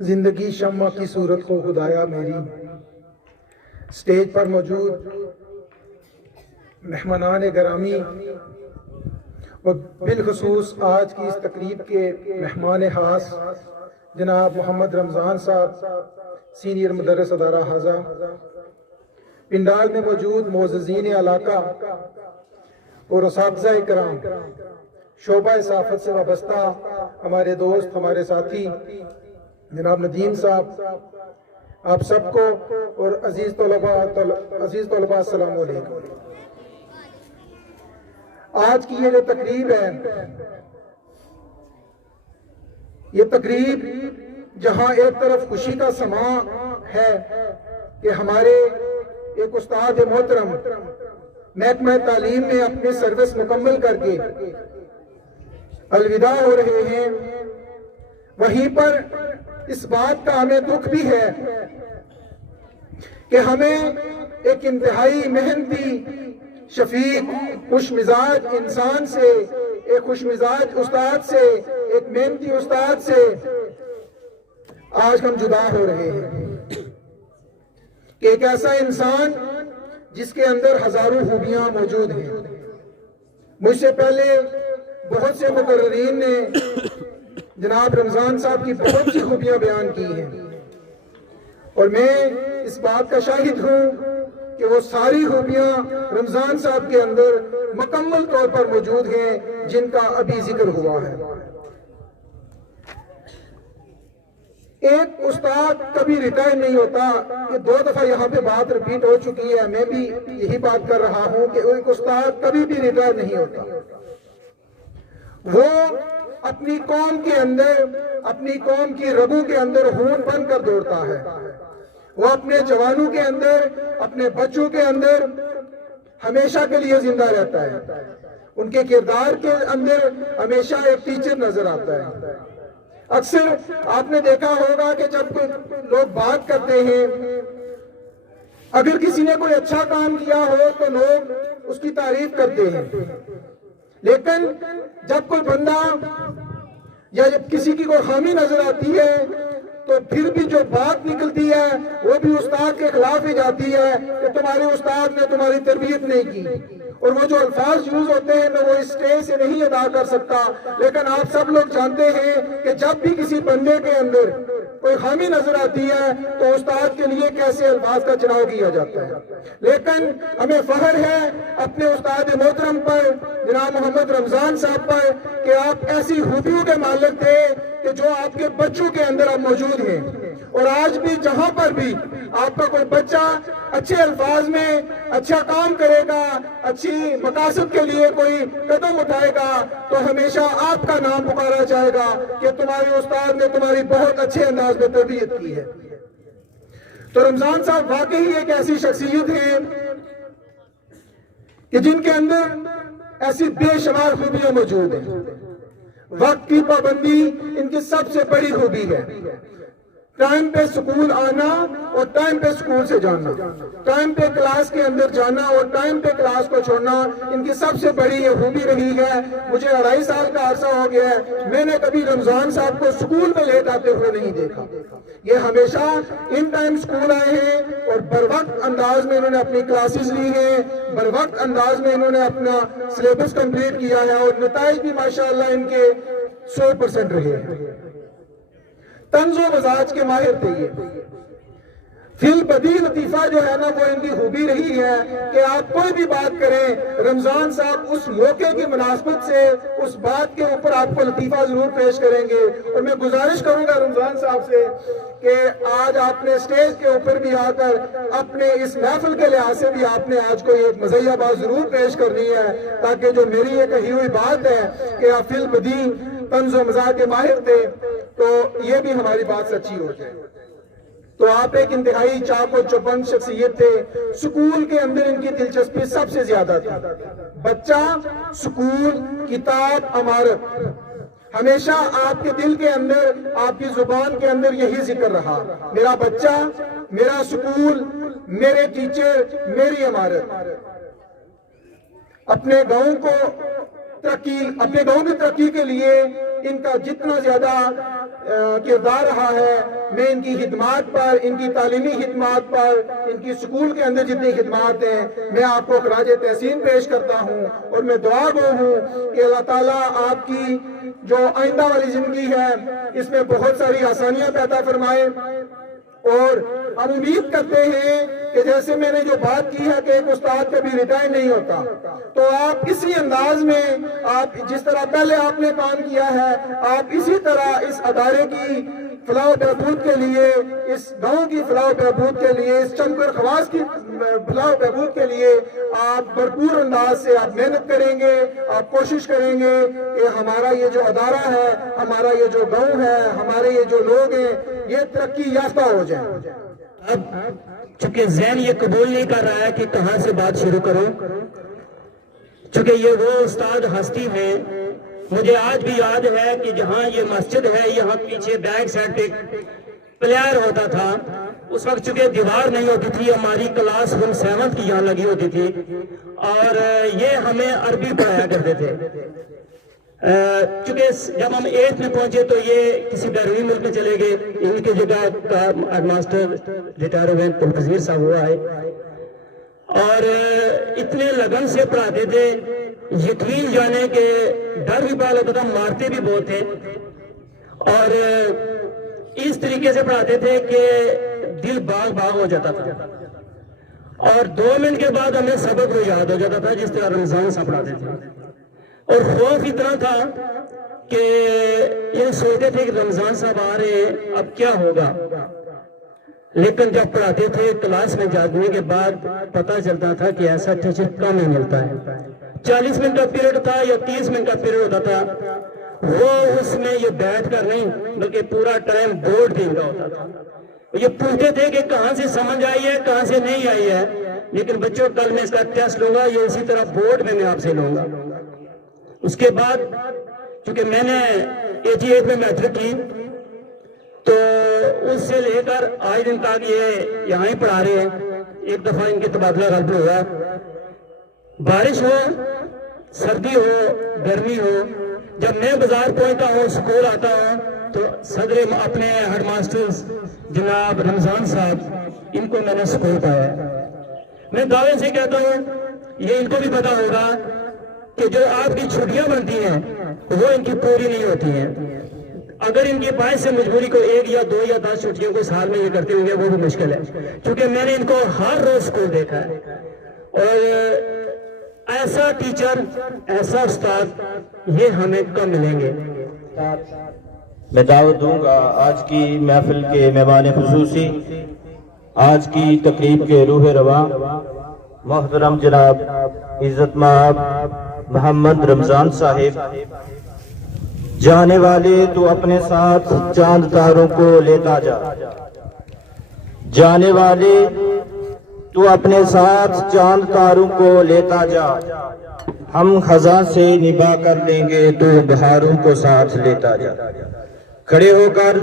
زندگی شمع کی صورت کو خدایا میری، اسٹیج پر موجود مہمانان گرامی اور بالخصوص آج کی اس تقریب کے مہمان خاص جناب محمد رمضان صاحب، سینئر مدرس ادارہ حاضہ، پنڈال میں موجود معززین علاقہ اور اساتذہ کرام، شعبہ صحافت سے وابستہ ہمارے دوست، ہمارے ساتھی جناب ندیم صاحب، آپ سب کو اور عزیز طلباء السلام علیکم۔ آج کی یہ جو تقریب ہے، یہ تقریب جہاں ایک طرف خوشی کا سماں ہے کہ ہمارے ایک استاد محترم محکمہ تعلیم میں اپنی سروس مکمل کر کے الوداع ہو رہے ہیں، وہیں پر اس بات کا ہمیں دکھ بھی ہے کہ ہمیں ایک انتہائی محنتی، شفیق، خوش مزاج انسان سے، ایک خوش مزاج استاد سے، ایک محنتی استاد سے آج ہم جدا ہو رہے ہیں کہ ایک ایسا انسان جس کے اندر ہزاروں خوبیاں موجود ہیں۔ مجھ سے پہلے بہت سے مقررین نے جناب رمضان صاحب کی بہت سی خوبیاں بیان کی ہیں، اور میں اس بات کا شاہد ہوں کہ وہ ساری خوبیاں رمضان صاحب کے اندر مکمل طور پر موجود ہیں جن کا ابھی ذکر ہوا ہے۔ ایک استاد کبھی ریٹائر نہیں ہوتا، یہ 2 دفعہ یہاں پہ بات ریپیٹ ہو چکی ہے، میں بھی یہی بات کر رہا ہوں کہ ایک استاد کبھی بھی ریٹائر نہیں ہوتا۔ وہ اپنی قوم کے اندر، اپنی قوم کی رگوں کے اندر خون بن کر دوڑتا ہے۔ وہ اپنے جوانوں کے اندر، اپنے بچوں کے اندر ہمیشہ کے لیے زندہ رہتا ہے۔ ان کے کردار کے اندر ہمیشہ ایک ٹیچر نظر آتا ہے۔ اکثر آپ نے دیکھا ہوگا کہ جب لوگ بات کرتے ہیں، اگر کسی نے کوئی اچھا کام کیا ہو تو لوگ اس کی تعریف کرتے ہیں، لیکن جب کوئی بندہ یا جب کسی کی کوئی خامی نظر آتی ہے تو پھر بھی جو بات نکلتی ہے وہ بھی استاد کے خلاف ہی جاتی ہے کہ تمہارے استاد نے تمہاری تربیت نہیں کی، اور وہ جو الفاظ یوز ہوتے ہیں میں وہ اس اسٹیج سے نہیں ادا کر سکتا، لیکن آپ سب لوگ جانتے ہیں کہ جب بھی کسی بندے کے اندر کوئی خامی نظر آتی ہے تو استاد کے لیے کیسے الفاظ کا چناؤ کیا جاتا ہے۔ لیکن ہمیں فخر ہے اپنے استاد محترم پر، جناب محمد رمضان صاحب پر، کہ آپ ایسی خوبیوں کے مالک تھے کہ جو آپ کے بچوں کے اندر اب موجود ہیں، اور آج بھی جہاں پر بھی آپ کا کوئی بچہ اچھے الفاظ میں اچھا کام کرے گا، اچھی مقاصد کے لیے کوئی قدم اٹھائے گا تو ہمیشہ آپ کا نام پکارا جائے گا کہ تمہارے استاد نے تمہاری بہت اچھے انداز میں تربیت کی ہے۔ تو رمضان صاحب واقعی ایک ایسی شخصیت ہے کہ جن کے اندر ایسی بے شمار خوبیاں موجود ہیں۔ وقت کی پابندی ان کی سب سے بڑی خوبی ہے۔ ٹائم پہ سکول آنا اور ٹائم پہ سکول سے جانا، ٹائم پہ کلاس کے اندر جانا اور ٹائم پہ کلاس کو چھوڑنا ان کی سب سے بڑی یہ خوبی رہی ہے۔ مجھے 2.5 سال کا عرصہ ہو گیا ہے، میں نے کبھی رمضان صاحب کو سکول میں لیٹ آتے ہوئے نہیں دیکھا۔ یہ ہمیشہ ان ٹائم سکول آئے ہیں اور بر وقت انداز میں انہوں نے اپنی کلاسز لی ہیں، بر وقت انداز میں انہوں نے اپنا سلیبس کمپلیٹ کیا ہے، اور نتائج بھی ماشاءاللہ ان کے 100% رہے ہیں۔ طنز و مزاج کے ماہر تھے یہ۔ فی البدیہہ لطیفہ جو ہے نا وہ ان کی خوبی رہی ہے کہ آپ کوئی بھی بات کریں، رمضان صاحب اس موقع کی مناسبت سے اس بات کے اوپر آپ کو لطیفہ ضرور پیش کریں گے۔ اور میں گزارش کروں گا رمضان صاحب سے کہ آج آپ نے اسٹیج کے اوپر بھی آ کر اپنے اس محفل کے لحاظ سے بھی آپ نے آج کوئی ایک مزاحیہ بات ضرور پیش کرنی ہے، تاکہ جو میری یہ کہی ہوئی بات ہے کہ آپ فی البدیہہ طنز و مزاح کے ماہر تھے تو یہ بھی ہماری بات سچی ہو جائے۔ تو آپ ایک انتہائی چاق و چوبند شخصیت تھے۔ سکول کے اندر ان کی دلچسپی سب سے زیادہ تھی۔ بچہ، سکول، کتاب، عمارت، ہمیشہ آپ کے دل کے اندر، آپ کی زبان کے اندر یہی ذکر رہا، میرا بچہ، میرا سکول، میرے ٹیچر، میری عمارت۔ اپنے گاؤں کی ترقی کے لیے ان کا جتنا زیادہ کردار رہا ہے. میں ان کی خدمات پر، ان کی تعلیمی خدمات پر، ان کی سکول کے اندر جتنی خدمات ہیں، میں آپ کو خراج تحسین پیش کرتا ہوں. اور میں دعا گو ہوں کہ اللہ تعالیٰ آپ کی جو آئندہ والی زندگی ہے اس میں بہت ساری آسانیاں پیدا فرمائے. اور ہم امید کرتے ہیں کہ جیسے میں نے جو بات کی ہے کہ ایک استاد کبھی ریٹائر نہیں ہوتا، تو آپ اسی انداز میں، آپ جس طرح پہلے آپ نے کام کیا ہے، آپ اسی طرح اس ادارے کی فلاح و بہبود کے لیے، اس گاؤں کی فلاح و بہبود کے لیے، اس چمکر خواص کی فلاح و بہبود کے لیے آپ بھرپور انداز سے آپ محنت کریں گے. آپ کوشش کریں گے کہ ہمارا یہ جو ادارہ ہے، ہمارا یہ جو گاؤں ہے، ہمارے یہ جو لوگ ہیں، یہ ترقی یافتہ ہو جائیں. اب چونکہ ذہن یہ قبول نہیں کر رہا ہے کہ کہاں سے بات شروع کروں، چونکہ یہ وہ استاد ہستی ہیں. مجھے آج بھی یاد ہے کہ جہاں یہ مسجد ہے، یہاں پیچھے بیک سائڈ پہ پلیئر ہوتا تھا. اس وقت چونکہ دیوار نہیں ہوتی تھی، ہماری کلاس ہم 7th کی یہاں لگی ہوتی تھی، اور یہ ہمیں عربی پڑھایا کرتے تھے. چونکہ جب ہم 8th میں پہنچے تو یہ کسی بیرونی ملک میں چلے گئے. ان کی جگہ کا ہیڈ ماسٹر ریٹائر ہوئے تلفزیر صاحب وہ آئے، اور اتنے لگن سے پڑھاتے تھے، یقین جانے کہ ڈر بھی بڑا لگتا تھا، مارتے بھی بہت تھے. اور اس طریقے سے پڑھاتے تھے کہ دل باغ باغ ہو جاتا تھا، اور 2 منٹ کے بعد ہمیں سبق وہ یاد ہو جاتا تھا، جس طرح رمضان صاحب پڑھاتے تھے. اور خوف اتنا تھا کہ یہ سوچتے تھے کہ رمضان صاحب آ رہے ہیں، اب کیا ہوگا. لیکن جب پڑھاتے تھے کلاس میں جانے کے بعد پتہ چلتا تھا کہ ایسا ٹیچر کم ہی ملتا ہے. 40 منٹ کا پیریڈ تھا یا 30 منٹ کا پیریڈ ہوتا تھا، وہ اس میں یہ بیٹھ کر نہیں بلکہ پورا ٹائم بورڈ دے رہا ہوتا تھا. یہ پوچھتے تھے کہ کہاں سے سمجھ آئی ہے، کہاں سے نہیں آئی ہے. لیکن بچوں کل میں اس کا ٹیسٹ لوں گا، یہ اسی طرح بورڈ میں آپ سے لوں گا. اس کے بعد چونکہ میں نے 88 میں میٹرک کی، تو اس سے لے کر آج دن تک یہ یہاں ہی پڑھا رہے ہیں. ایک دفعہ ان کے تبادلہ غلط ہوا، بارش ہو، سردی ہو، گرمی ہو، جب میں بازار پہنچتا ہوں، سکول آتا ہوں، تو صدر اپنے ہیڈ ماسٹر جناب رمضان صاحب، ان کو میں نے سکول پایا. میں دعوے سے کہتا ہوں، یہ ان کو بھی پتا ہوگا کہ جو آپ کی چھٹیاں بنتی ہیں وہ ان کی پوری نہیں ہوتی ہیں. اگر ان کے باعث سے مجبوری کو 1 یا 2 یا 10 چھٹیوں کو سال میں یہ کرتے ہوں گے، وہ بھی مشکل ہے، کیونکہ میں نے ان کو ہر روز سکول دیکھا ہے. اور ایسا ٹیچر، ایسا استاد یہ ہمیں کم ملیں گے. میں دعوت دوں گا آج کی محفل کے مہمان خصوصی، آج کی تقریب کے روح رواں محترم جناب عزت مآب محمد رمضان صاحب. جانے والے تو اپنے ساتھ چاند تاروں کو لیتا جا، جانے والے تو اپنے ساتھ چاند تاروں کو لیتا جا. ہم خزاں سے نبھا کر لیں گے تو بہاروں کو ساتھ لیتا جا. کھڑے ہو کر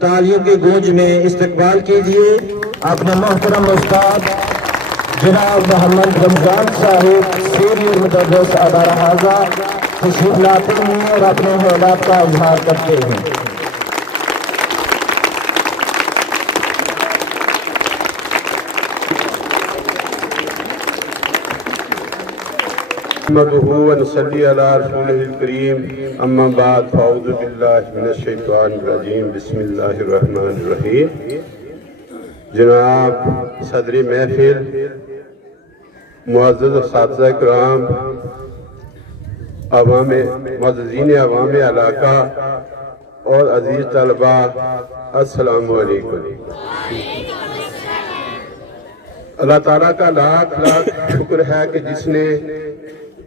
تالیوں کی گونج میں استقبال کیجیے اپنے محترم استاد جناب محمد رمضان صاحب، سینئر مدرس ادارہ حاضہ، تشریف لاتے ہیں اور اپنے خیالات کا اظہار کرتے ہیں. نحمده ونصلي على رسوله الكريم اما بعد فاعوذ بالله من الشیطان الرجیم بسم اللہ الرحمن الرحیم. جناب صدر محفل، معزز اساتذہ کرام، معززین عوام علاقہ اور عزیز طلبہ، السلام علیکم. اللہ تعالیٰ کا لاکھ لاکھ شکر ہے کہ جس نے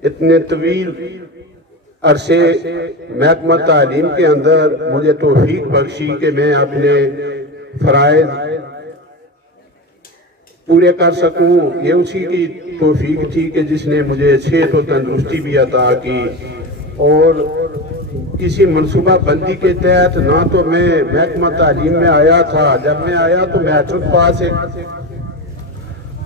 اتنے طویل عرصے محکمہ تعلیم کے اندر مجھے توفیق بخشی کہ میں اپنے فرائض پورے کر سکوں. یہ اسی کی توفیق تھی کہ جس نے مجھے صحت و تندرستی بھی عطا کی. اور کسی منصوبہ بندی کے تحت نہ تو میں محکمہ تعلیم میں آیا تھا، جب میں آیا تو میٹرک پاس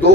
2